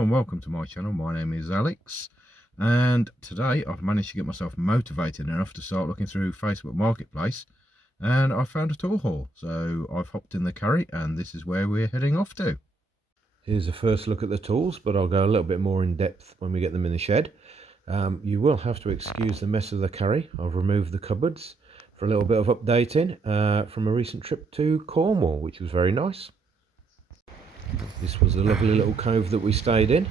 Hello and welcome to my channel. My name is Alex, and today I've managed to get myself motivated enough to start looking through Facebook Marketplace, and I found a tool haul. So I've hopped in the carry and this is where we're heading off to. Here's a first look at the tools, but I'll go a little bit more in depth when we get them in the shed. You will have to excuse the mess of the carry. I've removed the cupboards for a little bit of updating from a recent trip to Cornwall, which was very nice. This was a lovely little cove that we stayed in.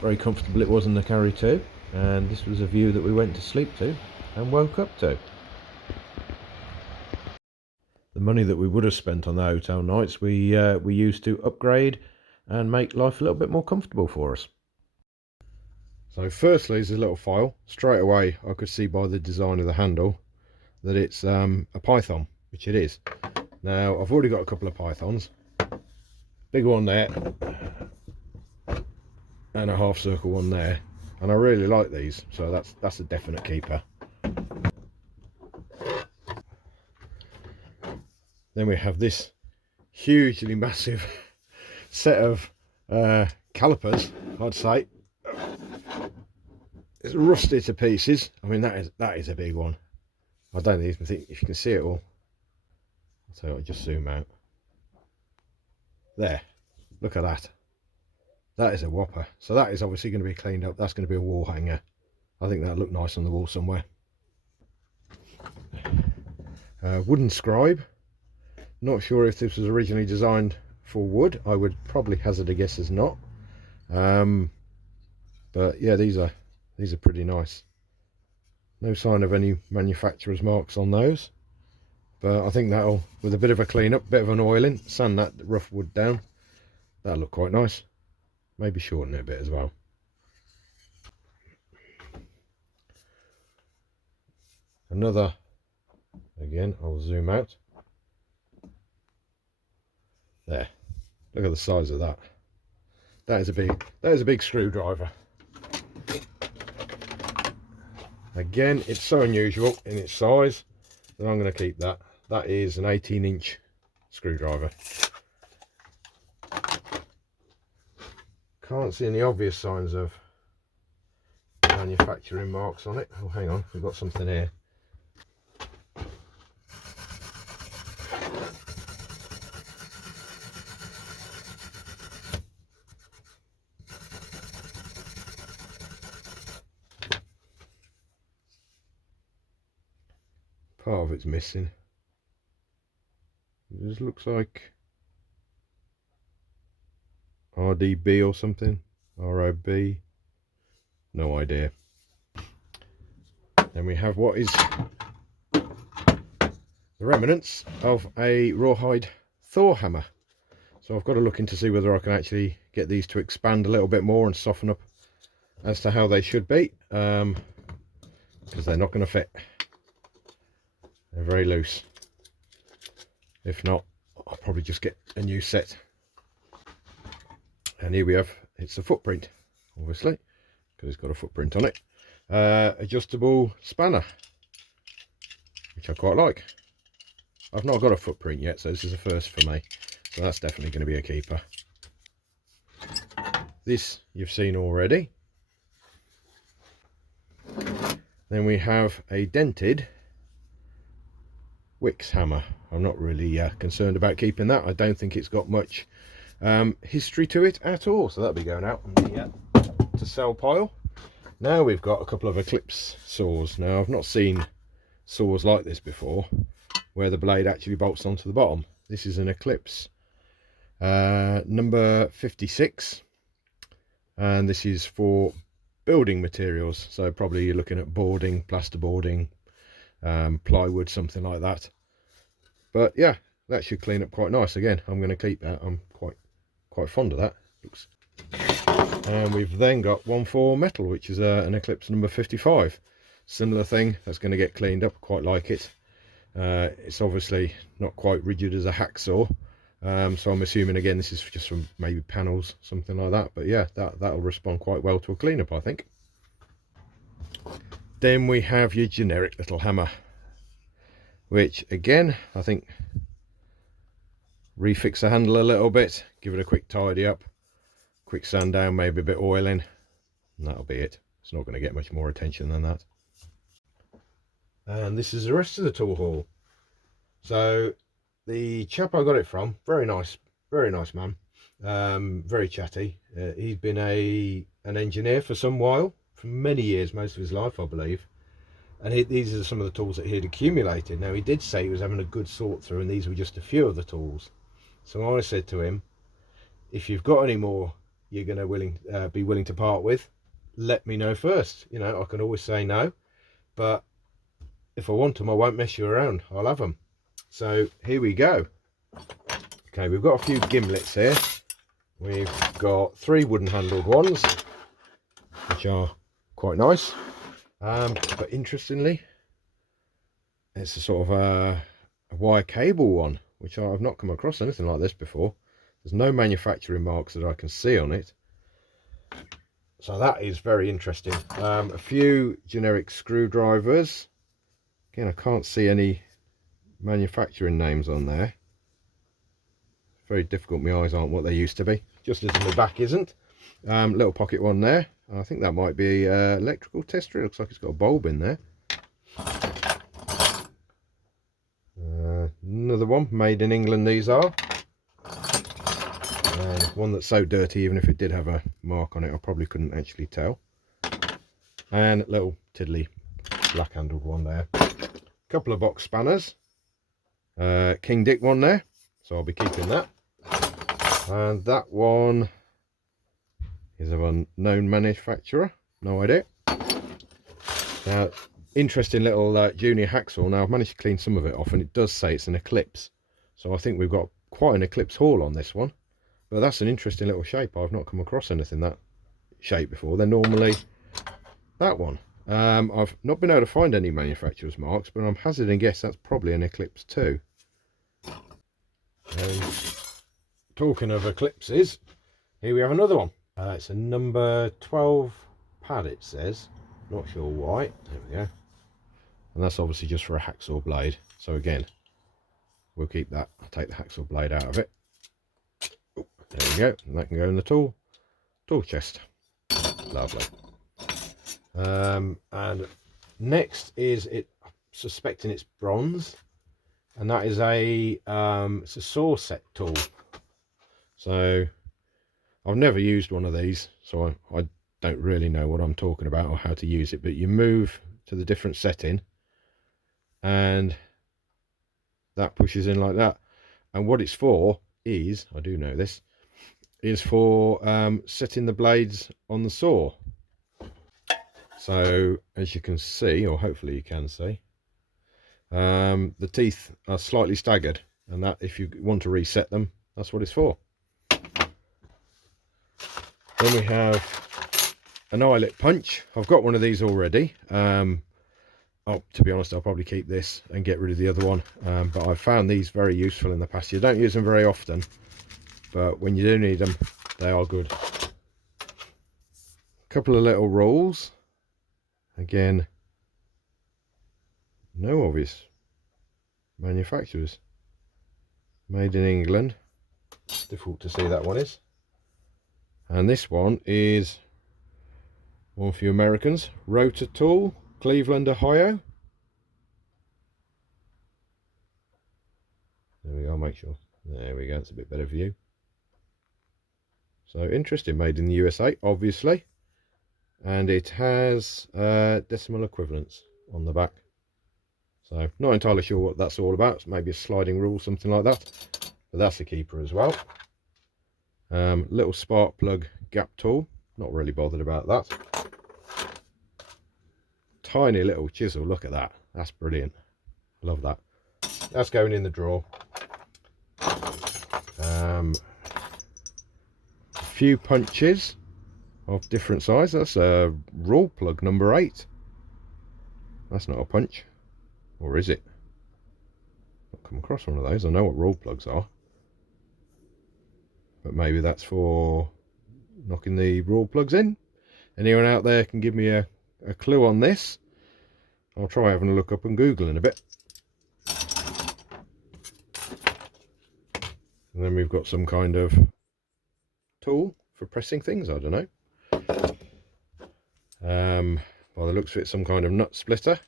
Very comfortable it was in the carry too, and this was a view that we went to sleep to and woke up to. The money that we would have spent on the hotel nights we used to upgrade and make life a little bit more comfortable for us. So firstly is a little file. Straight away I could see by the design of the handle that it's a python, which it is. Now I've already got a couple of pythons. Big one there and a half circle one there, and I really like these, so that's a definite keeper. Then we have this hugely massive set of calipers. I'd say it's rusty to pieces. I mean, that is a big one. I don't even think if you can see it all. I'll tell you what, just zoom out. There, look at that. That is a whopper. So that is obviously going to be cleaned up. That's going to be a wall hanger. I think that'll look nice on the wall somewhere. Wooden scribe. Not sure if this was originally designed for wood. I would probably hazard a guess as not. But yeah, these are pretty nice. No sign of any manufacturer's marks on those. But I think that'll, with a bit of a clean up, bit of an oiling, sand that rough wood down, that'll look quite nice. Maybe shorten it a bit as well. Another, again, I'll zoom out. There, look at the size of that. That is a big screwdriver. Again, it's so unusual in its size that I'm going to keep that. That is an 18-inch screwdriver. Can't see any obvious signs of manufacturing marks on it. Oh, hang on, we've got something here. Part of it's missing. It just looks like RDB or something. ROB. No idea. Then we have what is the remnants of a rawhide Thor hammer. So I've got to look into see whether I can actually get these to expand a little bit more and soften up as to how they should be, because they're not going to fit. They're very loose. If not, I'll probably just get a new set. And here we have, it's a footprint, obviously, because it's got a footprint on it. Adjustable spanner, which I quite like. I've not got a footprint yet, so this is a first for me. So that's definitely going to be a keeper. This you've seen already. Then we have a dented Wix hammer. I'm not really concerned about keeping that. I don't think it's got much history to it at all, so that'll be going out on the to sell pile. Now we've got a couple of Eclipse saws. Now I've not seen saws like this before, where the blade actually bolts onto the bottom. This is an Eclipse number 56, and this is for building materials, so probably you're looking at boarding, plasterboarding, plywood, something like that. But yeah, that should clean up quite nice. Again, I'm going to keep that. I'm quite fond of that. Looks. And we've then got one for metal, which is an Eclipse number 55. Similar thing, that's going to get cleaned up. Quite like it. It's obviously not quite rigid as a hacksaw, so I'm assuming again this is just from maybe panels, something like that. But yeah, that'll respond quite well to a cleanup, I think. Then we have your generic little hammer, which again I think refix the handle a little bit, give it a quick tidy up. quick sand down, maybe a bit oiling, and that'll be it. It's not going to get much more attention than that. And this is the rest of the tool haul. So the chap I got it from, very nice man, very chatty. He's been an engineer for some while, for many years, most of his life I believe, and these are some of the tools that he'd accumulated. Now he did say he was having a good sort through, and these were just a few of the tools. So I said to him, if you've got any more you're going to be willing to part with, let me know first. You know, I can always say no, but if I want them, I won't mess you around. I'll have them. So here we go. Okay, we've got a few gimlets here. We've got 3 wooden handled ones, which are quite nice. But interestingly, it's a sort of a wire cable one, which I've not come across anything like this before. There's no manufacturing marks that I can see on it, so that is very interesting. A few generic screwdrivers. Again, I can't see any manufacturing names on there. Very difficult, my eyes aren't what they used to be, just as my back isn't. Little pocket one there. I think that might be electrical tester. It looks like it's got a bulb in there. Another one, made in England these are. And one that's so dirty, even if it did have a mark on it, I probably couldn't actually tell. And a little tiddly black handled one there. Couple of box spanners. King Dick one there, so I'll be keeping that. And that one is of a known manufacturer, no idea. Now, interesting little junior hacksaw. Now I've managed to clean some of it off, and it does say it's an Eclipse, so I think we've got quite an Eclipse haul on this one. But that's an interesting little shape. I've not come across anything that shape before. They're normally that one. I've not been able to find any manufacturer's marks, but I'm hazarding a guess that's probably an Eclipse too. And talking of Eclipses, here we have another one. It's a number 12 pad, it says. Not sure why. There we go. And that's obviously just for a hacksaw blade. So again, we'll keep that. I'll take the hacksaw blade out of it. Oh, there we go. And that can go in the tool chest. Lovely. And next is it. I'm suspecting it's bronze, and that is it's a saw set tool. So I've never used one of these, so I don't really know what I'm talking about or how to use it. But you move to the different setting, and that pushes in like that. And what it's for is, I do know this, is for setting the blades on the saw. So as you can see, or hopefully you can see, the teeth are slightly staggered, and that if you want to reset them, that's what it's for. Then we have an eyelet punch. I've got one of these already. To be honest, I'll probably keep this and get rid of the other one. But I've found these very useful in the past. You don't use them very often, but when you do need them, they are good. A couple of little rolls. Again, no obvious manufacturers. Made in England. Difficult to see that one is. And this one is one for you Americans. Rotor Tool, Cleveland, Ohio. There we go, make sure. There we go, it's a bit better view. So interesting, made in the USA, obviously. And it has decimal equivalents on the back. So not entirely sure what that's all about. It's maybe a sliding rule, something like that. But that's a keeper as well. Little spark plug gap tool. Not really bothered about that. Tiny little chisel. Look at that. That's brilliant. Love that. That's going in the drawer. A few punches of different size. That's a roll plug number 8. That's not a punch, or is it? Not come across one of those. I know what roll plugs are, but maybe that's for knocking the roll plugs in. Anyone out there can give me a clue on this? I'll try having a look up and Google in a bit. And then we've got some kind of tool for pressing things, I don't know. By the looks of it, some kind of nut splitter.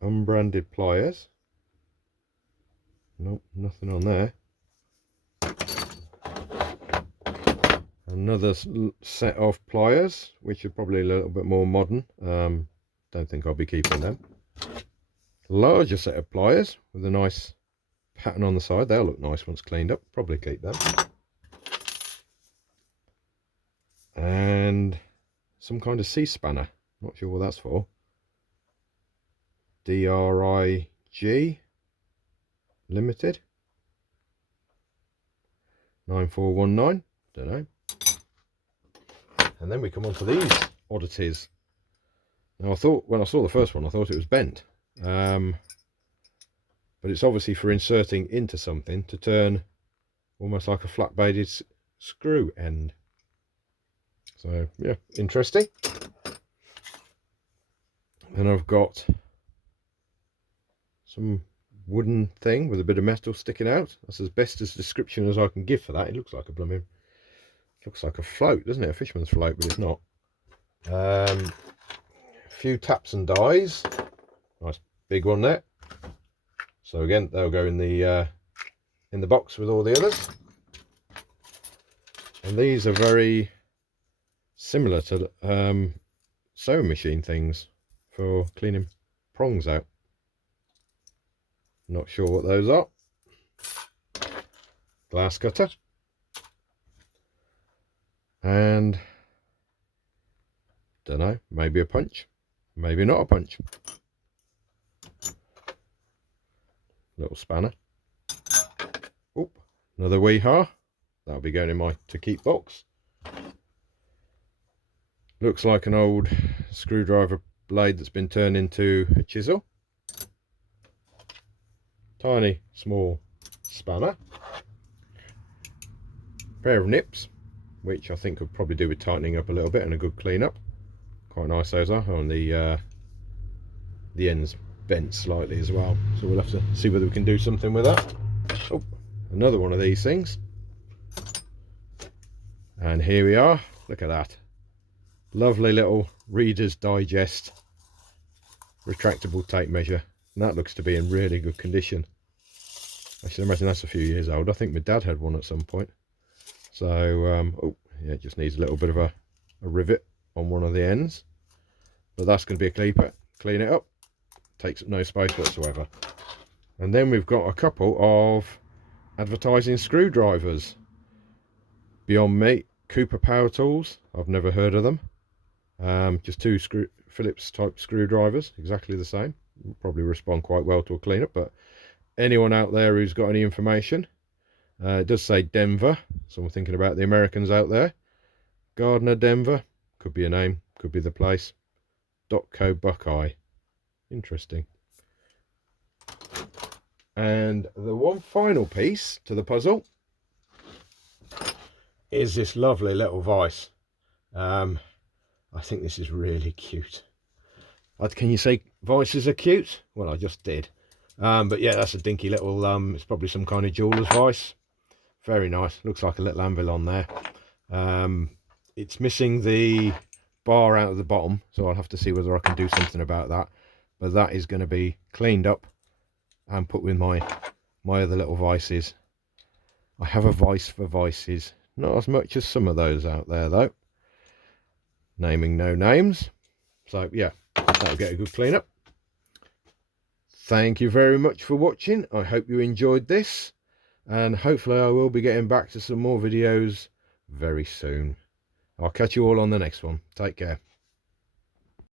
Unbranded pliers. Nope, nothing on there. Another set of pliers, which are probably a little bit more modern. Don't think I'll be keeping them. Larger set of pliers with a nice pattern on the side. They'll look nice once cleaned up. Probably keep them. And some kind of C-spanner. Not sure what that's for. DRIG Limited 9419. Don't know. And then we come on to these oddities. Now I thought, when I saw the first one, I thought it was bent. But it's obviously for inserting into something to turn almost like a flat bladed screw end. So yeah, interesting. And I've got some wooden thing with a bit of metal sticking out. That's as best as description as I can give for that. It looks like a blooming, looks like a float, doesn't it? A fisherman's float, but it's not. A few taps and dies. Nice big one there. So again, they'll go in the box with all the others. And these are very similar to sewing machine things for cleaning prongs out. Not sure what those are. Glass cutter. And don't know, maybe a punch, maybe not a punch. Little spanner. Oop, another Weeha. That'll be going in my to keep box. Looks like an old screwdriver blade that's been turned into a chisel. Tiny small spanner. Pair of nips, which I think could probably do with tightening up a little bit and a good clean up. Quite nice those are, on the ends bent slightly as well, so we'll have to see whether we can do something with that. Oh, another one of these things. And here we are, look at that. Lovely little Reader's Digest retractable tape measure, and that looks to be in really good condition. I should imagine that's a few years old. I think my dad had one at some point. So oh yeah, it just needs a little bit of a rivet on one of the ends, but that's going to be a clipper. Clean it up, takes up no space whatsoever. And then we've got a couple of advertising screwdrivers. Beyond Meat, Cooper Power Tools. I've never heard of them. Just two Phillips type screwdrivers, exactly the same. Will probably respond quite well to a cleanup, but anyone out there who's got any information, it does say Denver, so I'm thinking about the Americans out there. Gardner, Denver, could be a name, could be the place. .co Buckeye, interesting. And the one final piece to the puzzle is this lovely little vise. I think this is really cute. Can you say vices are cute? Well, I just did. But yeah, that's a dinky little, it's probably some kind of jeweler's vice. Very nice, looks like a little anvil on there. It's missing the bar out of the bottom, so I'll have to see whether I can do something about that. But that is going to be cleaned up and put with my other little vices. I have a vice for vices, not as much as some of those out there though. Naming no names. So yeah, that'll get a good clean up. Thank you very much for watching. I hope you enjoyed this, and hopefully I will be getting back to some more videos very soon. I'll catch you all on the next one. Take care.